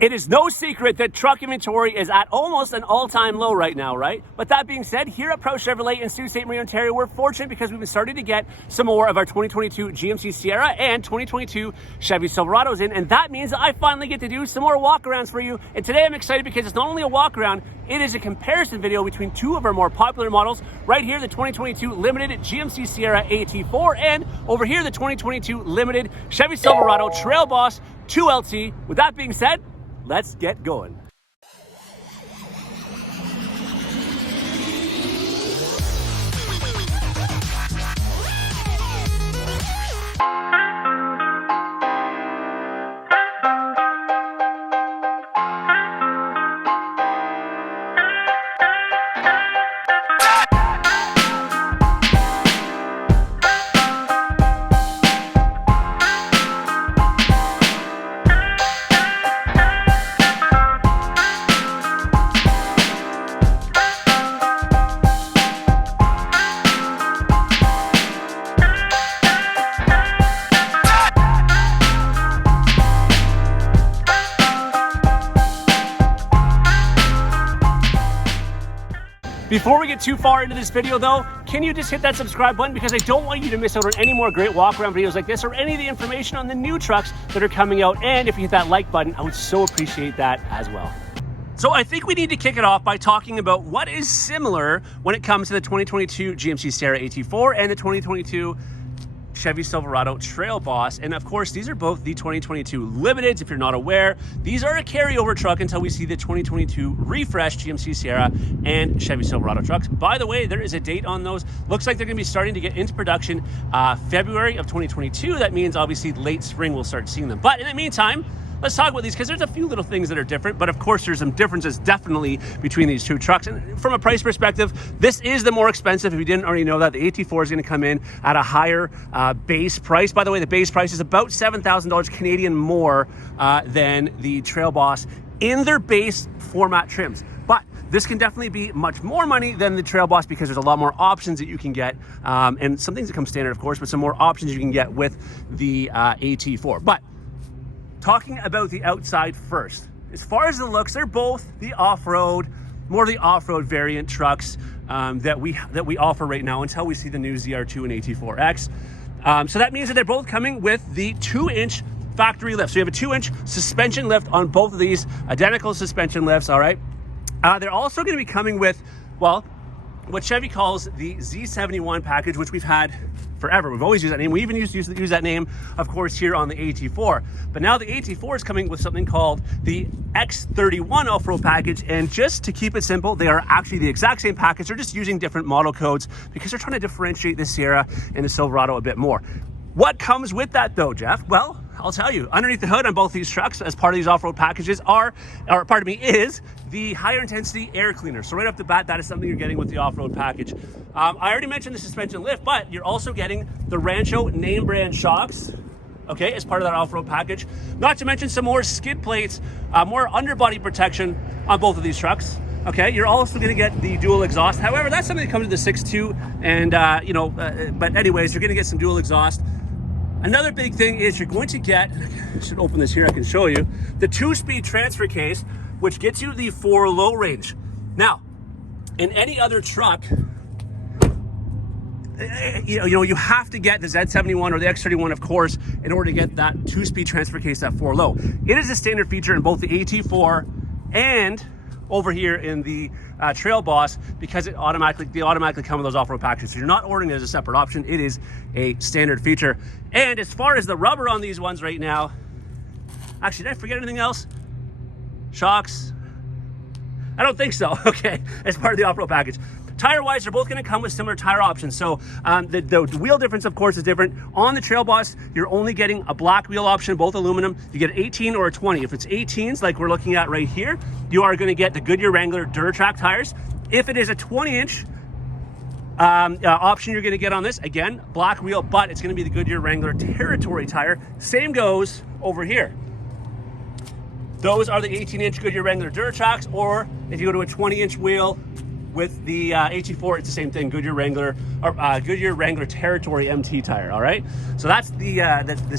It is no secret that truck inventory is at almost an all-time low right now, right? But that being said, here at Pro Chevrolet in Sault Ste. Marie, Ontario, we're fortunate because we've been starting to get some more of our 2022 GMC Sierra and 2022 Chevy Silverados in, and that means that I finally get to do some more walk-arounds for you. And today I'm excited because it's not only a walk-around, it is a comparison video between two of our more popular models. Right here, the 2022 limited GMC Sierra AT4, and over here, the 2022 limited Chevy Silverado TrailBoss 2LT. With that being said, let's get going. Before we get too far into this video though, can you just hit that subscribe button, because I don't want you to miss out on any more great walk around videos like this or any of the information on the new trucks that are coming out. And if you hit that like button, I would so appreciate that as well. So I think we need to kick it off by talking about what is similar when it comes to the 2022 GMC Sierra AT4 and the 2022 Chevy Silverado TrailBoss. And of course, these are both the 2022 Limiteds. If you're not aware, these are a carryover truck until we see the 2022 refreshed GMC Sierra and Chevy Silverado trucks. By the way, there is a date on those. Looks like they're going to be starting to get into production February of 2022. That means obviously late spring we'll start seeing them. But in the meantime, let's talk about these, because there's a few little things that are different, but of course there's some differences definitely between these two trucks. And from a price perspective, this is the more expensive. If you didn't already know that, the AT4 is going to come in at a higher base price. By the way, the base price is about $7,000 Canadian more than the TrailBoss in their base format trims. But this can definitely be much more money than the TrailBoss because there's a lot more options that you can get, and some things that come standard, of course, but some more options you can get with the AT4. But talking about the outside first, as far as the looks, they're both the off-road, more the off-road variant trucks that we offer right now until we see the new ZR2 and AT4X. So that means that they're both coming with the 2-inch factory lift. So you have a 2-inch suspension lift on both of these, identical suspension lifts, all right? They're also going to be coming with, well, what Chevy calls the Z71 package, which we've had forever. We've always used that name. We even used to use that name, of course, here on the AT4. But now the AT4 is coming with something called the X31 off-road package. And just to keep it simple, they are actually the exact same package. They're just using different model codes because they're trying to differentiate the Sierra and the Silverado a bit more. What comes with that though, Jeff? Well, I'll tell you, underneath the hood on both these trucks as part of these off-road packages is the higher intensity air cleaner. So right off the bat, that is something you're getting with the off-road package. I already mentioned the suspension lift, but you're also getting the Rancho name brand shocks, okay, as part of that off-road package. Not to mention some more skid plates, more underbody protection on both of these trucks. Okay, you're also going to get the dual exhaust. However, that's something that comes with the 6.2, and but anyways, you're going to get some dual exhaust. Another big thing is you're going to get, I should open this here, I can show you, the 2-speed transfer case, which gets you the 4-low range. Now, in any other truck, you have to get the Z71 or the X31, of course, in order to get that 2-speed transfer case at 4-low. It is a standard feature in both the AT4 and over here in the TrailBoss, because they automatically come with those off-road packages. So you're not ordering it as a separate option. It is a standard feature. And as far as the rubber on these ones right now, actually, did I forget anything else? Shocks? I don't think so. Okay, as part of the off-road package. Tire-wise, they're both going to come with similar tire options. So the wheel difference, of course, is different. On the TrailBoss, you're only getting a black wheel option, both aluminum. You get an 18 or a 20. If it's 18s, like we're looking at right here, you are going to get the Goodyear Wrangler DuraTrack tires. If it is a 20-inch option you're going to get on this, again, black wheel, but it's going to be the Goodyear Wrangler Territory tire. Same goes over here. Those are the 18-inch Goodyear Wrangler DuraTracks, or if you go to a 20-inch wheel, with the AT4, it's the same thing, Goodyear Wrangler Territory MT tire, all right? So that's the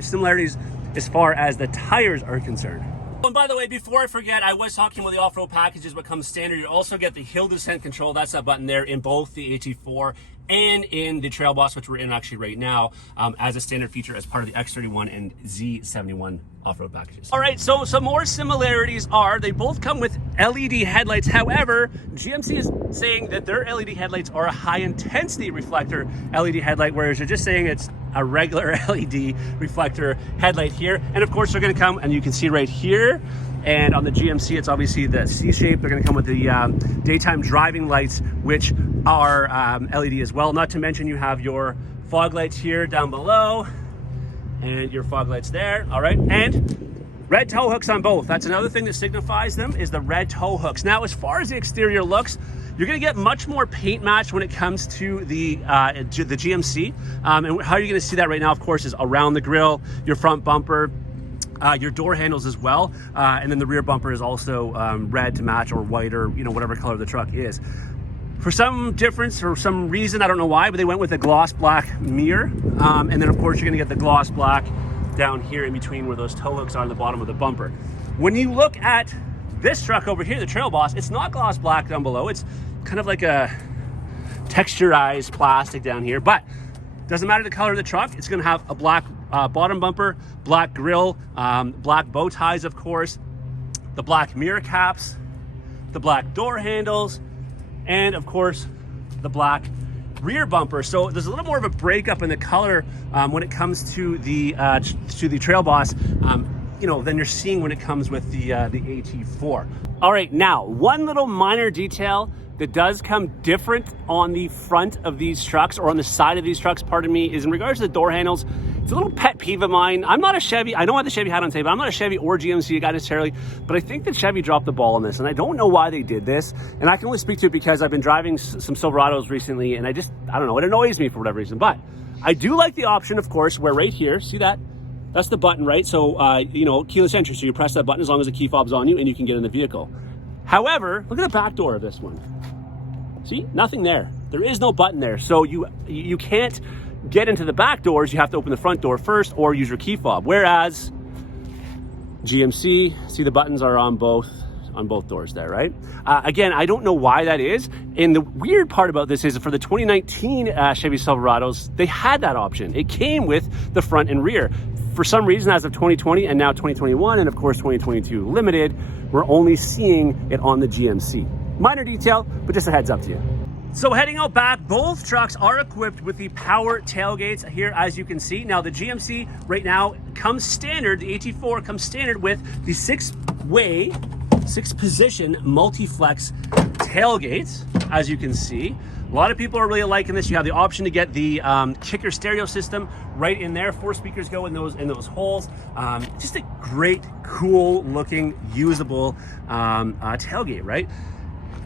similarities as far as the tires are concerned. And by the way, before I forget, I was talking about the off-road packages, what comes standard. You also get the hill descent control. That's that button there in both the AT4 and in the TrailBoss, which we're in actually right now, as a standard feature as part of the X31 and Z71 off-road packages. All right, so some more similarities are they both come with LED headlights. However, GMC is saying that their LED headlights are a high-intensity reflector LED headlight, whereas you're just saying it's a regular LED reflector headlight here. And of course, they're going to come, and you can see right here, and on the GMC, it's obviously the C shape. They're going to come with the daytime driving lights, which are LED as well. Not to mention you have your fog lights here down below and your fog lights there. All right, and red tow hooks on both. That's another thing that signifies them, is the red tow hooks. Now, as far as the exterior looks, you're going to get much more paint match when it comes to the GMC. And how you're going to see that right now, of course, is around the grille, your front bumper, your door handles as well, and then the rear bumper is also red to match, or white, or whatever color the truck is. For some difference, or some reason, I don't know why, but they went with a gloss black mirror, and then of course you're going to get the gloss black down here in between where those tow hooks are on the bottom of the bumper. When you look at this truck over here, the TrailBoss, it's not gloss black down below. It's kind of like a texturized plastic down here, but doesn't matter the color of the truck. It's going to have a black bottom bumper, black grille, black bow ties, of course, the black mirror caps, the black door handles, and of course the black rear bumper. So there's a little more of a breakup in the color when it comes to the TrailBoss, than you're seeing when it comes with the AT4. All right, now one little minor detail that does come different on the front of these trucks, or on the side of these trucks, pardon me, is in regards to the door handles. It's a little pet peeve of mine. I'm not a Chevy, I don't have the Chevy hat on today, but I'm not a Chevy or GMC guy necessarily, but I think that Chevy dropped the ball on this, and I don't know why they did this, and I can only speak to it because I've been driving some Silverados recently, and I don't know, it annoys me for whatever reason. But I do like the option, of course, where right here, see that? That's the button, right? So, keyless entry, so you press that button as long as the key fob's on you, and you can get in the vehicle. However, look at the back door of this one. See, nothing there. There is no button there. So you can't get into the back doors. You have to open the front door first or use your key fob. Whereas GMC, see the buttons are on both doors there, right? Again, I don't know why that is. And the weird part about this is for the 2019 Chevy Silverados, they had that option. It came with the front and rear. For some reason, as of 2020 and now 2021, and of course 2022 Limited, we're only seeing it on the GMC. Minor detail, but just a heads up to you. So heading out back, both trucks are equipped with the power tailgates here, as you can see. Now the GMC right now comes standard, the AT4 comes standard with the 6-position multi-flex tailgates, as you can see. A lot of people are really liking this. You have the option to get the kicker stereo system right in there. 4 speakers go in those holes. Just a great, cool looking, usable tailgate, right?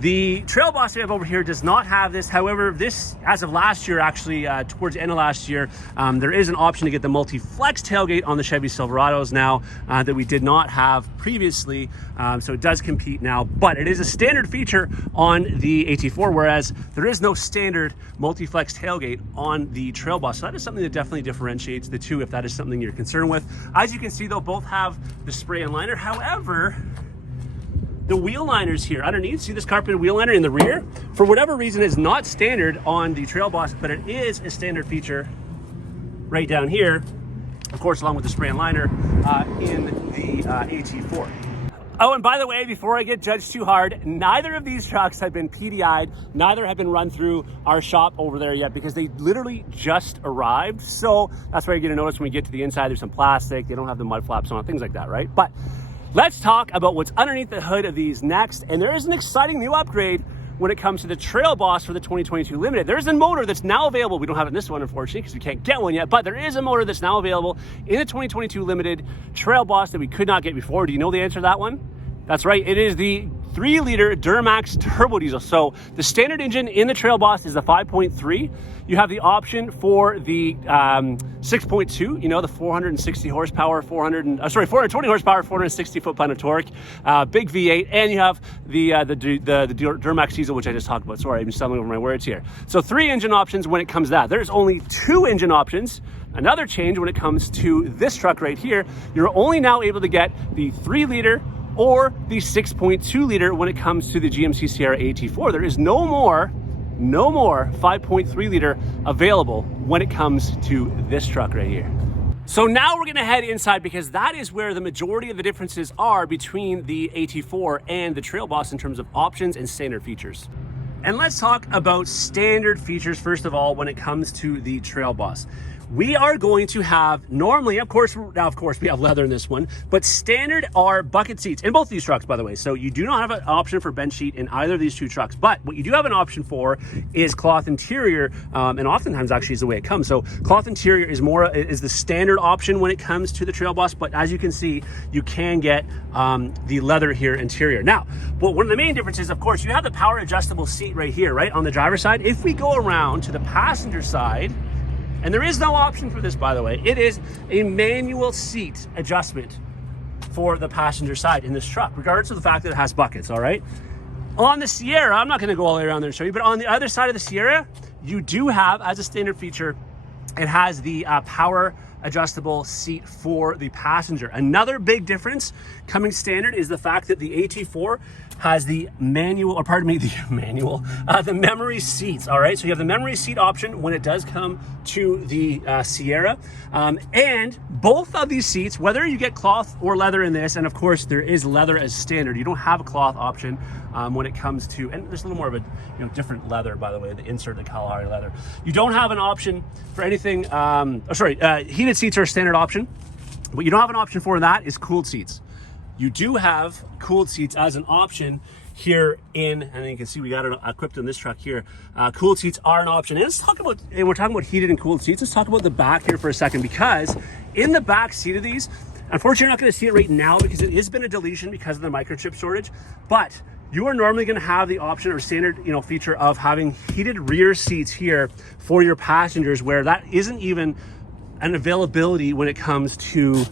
The TrailBoss we have over here does not have this. However, this, as of last year, actually towards the end of last year, there is an option to get the multi-flex tailgate on the Chevy Silverados now that we did not have previously. So it does compete now, but it is a standard feature on the AT4, whereas there is no standard multi-flex tailgate on the TrailBoss. So that is something that definitely differentiates the two, if that is something you're concerned with. As you can see, though, both have the spray and liner. However, the wheel liners here underneath, see this carpeted wheel liner in the rear? For whatever reason, is not standard on the TrailBoss, but it is a standard feature right down here, of course, along with the spray and liner in the AT4. Oh, and by the way, before I get judged too hard, neither of these trucks have been PDI'd, neither have been run through our shop over there yet, because they literally just arrived. So that's why you're gonna notice when we get to the inside, there's some plastic, they don't have the mud flaps on, things like that, right? But let's talk about what's underneath the hood of these next. And there is an exciting new upgrade when it comes to the TrailBoss for the 2022 Limited. There's a motor that's now available. We don't have it in this one, unfortunately, because we can't get one yet, but there is a motor that's now available in the 2022 Limited TrailBoss that we could not get before. Do you know the answer to that one? That's right, it is the 3-liter Duramax turbo diesel. So the standard engine in the TrailBoss is the 5.3. You have the option for the 6.2, the 460 horsepower, 420 horsepower, 460 foot-pound of torque, big V8, and you have the Duramax diesel, which I just talked about. Sorry, I'm stumbling over my words here. So 3 engine options when it comes to that. There's only 2 engine options Another change when it comes to this truck right here, you're only now able to get the 3-liter or the 6.2 liter when it comes to the GMC Sierra AT4. There is no more 5.3 liter available when it comes to this truck right here. So now we're gonna head inside because that is where the majority of the differences are between the AT4 and the TrailBoss in terms of options and standard features. And let's talk about standard features first of all when it comes to the TrailBoss. We are going to have normally, of course we have leather in this one, but standard are bucket seats in both these trucks, by the way. So you do not have an option for bench seat in either of these two trucks, but what you do have an option for is cloth interior, and oftentimes actually is the way it comes. So cloth interior is the standard option when it comes to the TrailBoss, but as you can see, you can get the leather here interior. Now, but one of the main differences, of course, you have the power adjustable seat right here, right on the driver's side. If we go around to the passenger side, and there is no option for this, by the way. It is a manual seat adjustment for the passenger side in this truck, regardless of the fact that it has buckets, all right? On the Sierra, I'm not gonna go all the way around there and show you, but on the other side of the Sierra, you do have, as a standard feature, it has the power adjustable seat for the passenger. Another big difference coming standard is the fact that the AT4 has the the memory seats, all right? So you have the memory seat option when it does come to the Sierra. And both of these seats, whether you get cloth or leather in this, and of course there is leather as standard, you don't have a cloth option when it comes to, and there's a little more of a different leather, by the way, the insert, the Kalahari leather. You don't have an option for anything, heated seats are a standard option. What you don't have an option for that is cooled seats. You do have cooled seats as an option here and you can see we got it equipped in this truck here. Cooled seats are an option. And we're talking about heated and cooled seats. Let's talk about the back here for a second, because in the back seat of these, unfortunately you're not gonna see it right now because it has been a deletion because of the microchip shortage, but you are normally going to have the option or standard feature of having heated rear seats here for your passengers, where that isn't even an availability when it comes to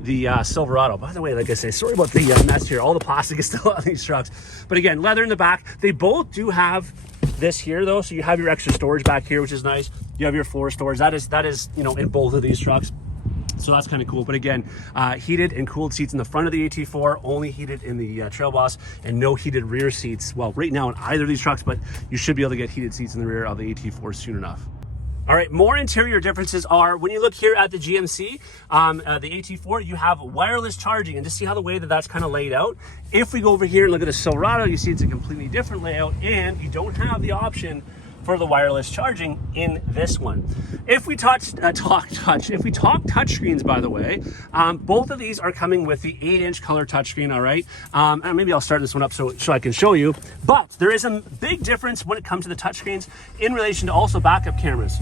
the Silverado. By the way, like I say, sorry about the mess here. All the plastic is still on these trucks. But again, leather in the back. They both do have this here though. So you have your extra storage back here, which is nice. You have your floor storage. That is in both of these trucks. So that's kind of cool. But again, heated and cooled seats in the front of the AT4, only heated in the TrailBoss, and no heated rear seats. Well, right now in either of these trucks, but you should be able to get heated seats in the rear of the AT4 soon enough. All right, more interior differences are when you look here at the GMC, the AT4, you have wireless charging, and just see how the way that that's kind of laid out. If we go over here and look at the Silverado, you see it's a completely different layout, and you don't have the option for the wireless charging in this one. If we talk touchscreens, by the way, both of these are coming with the 8-inch color touchscreen, all right? And maybe I'll start this one up so I can show you. But there is a big difference when it comes to the touchscreens in relation to also backup cameras.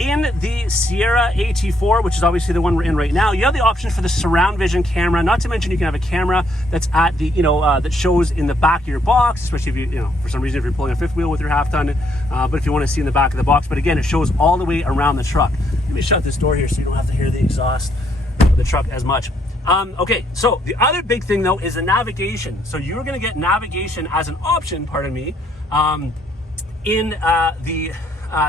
In the Sierra AT4, which is obviously the one we're in right now, you have the option for the surround vision camera. Not to mention you can have a camera that's at the, that shows in the back of your box, especially if you, for some reason, if you're pulling a fifth wheel with your half ton, but if you want to see in the back of the box. But again, it shows all the way around the truck. Let me shut this door here so you don't have to hear the exhaust of the truck as much. Okay, so the other big thing though is the navigation. So you're going to get navigation as an option, in the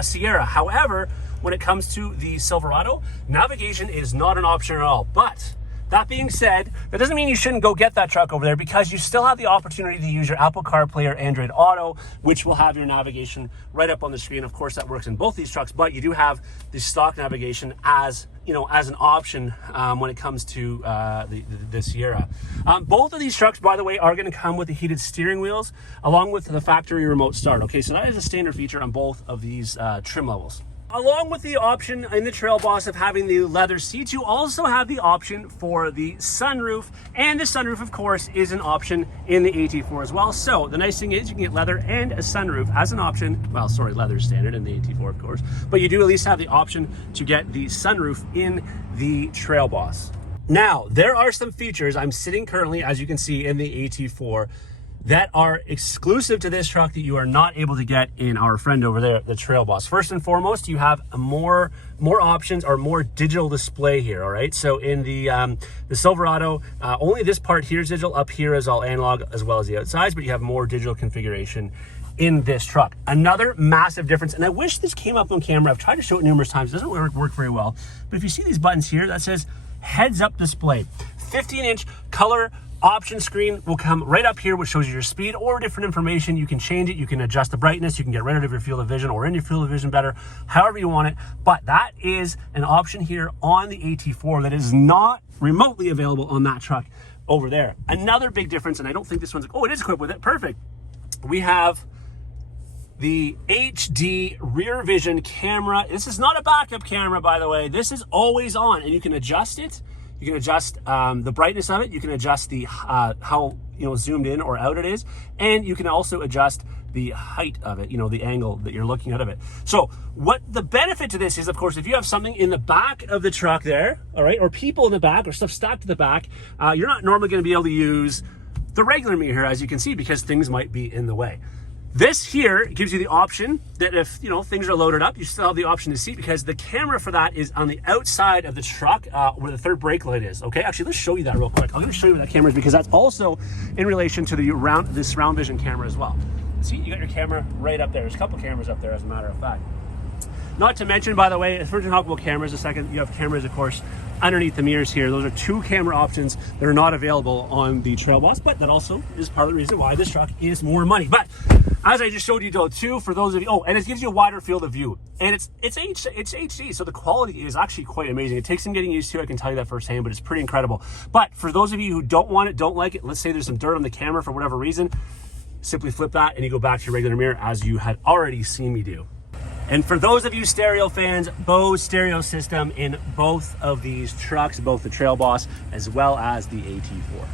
Sierra. However, when it comes to the Silverado, navigation is not an option at all. But that being said, that doesn't mean you shouldn't go get that truck over there, because you still have the opportunity to use your Apple CarPlay or Android Auto, which will have your navigation right up on the screen. Of course, that works in both these trucks, but you do have the stock navigation as an option when it comes to the Sierra. Both of these trucks, by the way, are going to come with the heated steering wheels along with the factory remote start. Okay, so that is a standard feature on both of these trim levels. Along with the option in the TrailBoss of having the leather seats, you also have the option for the sunroof, and the sunroof, of course, is an option in the AT4 as well. So the nice thing is you can get leather and a sunroof as an option. Well, sorry, leather standard in the AT4, of course, but you do at least have the option to get the sunroof in the TrailBoss. Now, there are some features I'm sitting currently, as you can see, in the AT4 that are exclusive to this truck that you are not able to get in our friend over there, the TrailBoss. First and foremost, you have more options or more digital display here, all right? So in the Silverado, only this part here is digital. Up here is all analog, as well as the outsides, but you have more digital configuration in this truck. Another massive difference, and I wish this came up on camera. I've tried to show it numerous times. It doesn't work very well. But if you see these buttons here, that says heads up display. 15-inch color option screen will come right up here, which shows you your speed or different information. You can change it. You can adjust the brightness. You can get rid of your field of vision or in your field of vision better, however you want it. But that is an option here on the AT4 that is not remotely available on that truck over there. Another big difference, and I don't think this one's, oh, it is equipped with it. Perfect. We have the HD rear vision camera. This is not a backup camera, by the way. This is always on, and you can adjust it. You can adjust the brightness of it. You can adjust the how zoomed in or out it is, and you can also adjust the height of it, the angle that you're looking out of it. So what the benefit to this is, of course, if you have something in the back of the truck there, all right, or people in the back or stuff stacked to the back, you're not normally going to be able to use the regular mirror here, as you can see, because things might be in the way. This here gives you the option that if things are loaded up, you still have the option to see, because the camera for that is on the outside of the truck where the third brake light is. Okay, actually, let's show you that real quick. I'm going to show you where that camera is, because that's also in relation to the surround vision camera as well. See, you got your camera right up there. There's a couple cameras up there, as a matter of fact. Not to mention, by the way, if we're going to talk about cameras a second, you have cameras, of course, underneath the mirrors here. Those are 2 camera options that are not available on the TrailBoss, but that also is part of the reason why this truck is more money. But as I just showed you though too, for those of you, and it gives you a wider field of view, and it's HD, so the quality is actually quite amazing. It takes some getting used to, I can tell you that firsthand, but it's pretty incredible. But for those of you who don't want it, don't like it, let's say there's some dirt on the camera for whatever reason, simply flip that and you go back to your regular mirror, as you had already seen me do. And for those of you stereo fans, Bose stereo system in both of these trucks, both the TrailBoss as well as the AT4.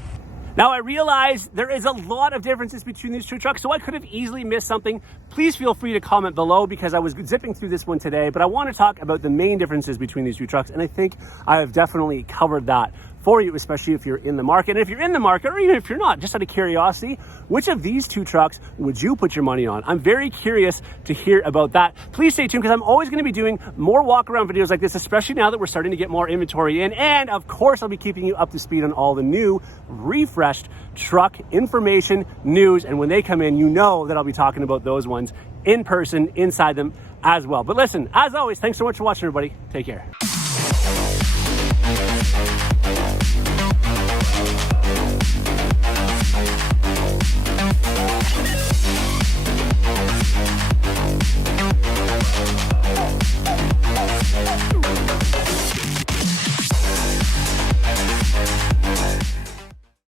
Now, I realize there is a lot of differences between these 2 trucks, so I could have easily missed something. Please feel free to comment below, because I was zipping through this one today, but I want to talk about the main differences between these 2 trucks, and I think I have definitely covered that for you, especially if you're in the market. And if you're in the market, or even if you're not, just out of curiosity, which of these 2 trucks would you put your money on? I'm very curious to hear about that. Please stay tuned, because I'm always going to be doing more walk around videos like this, especially now that we're starting to get more inventory in. And of course, I'll be keeping you up to speed on all the new refreshed truck information, news, and when they come in, that I'll be talking about those ones in person, inside them as well. But listen, as always, thanks so much for watching, everybody. Take care.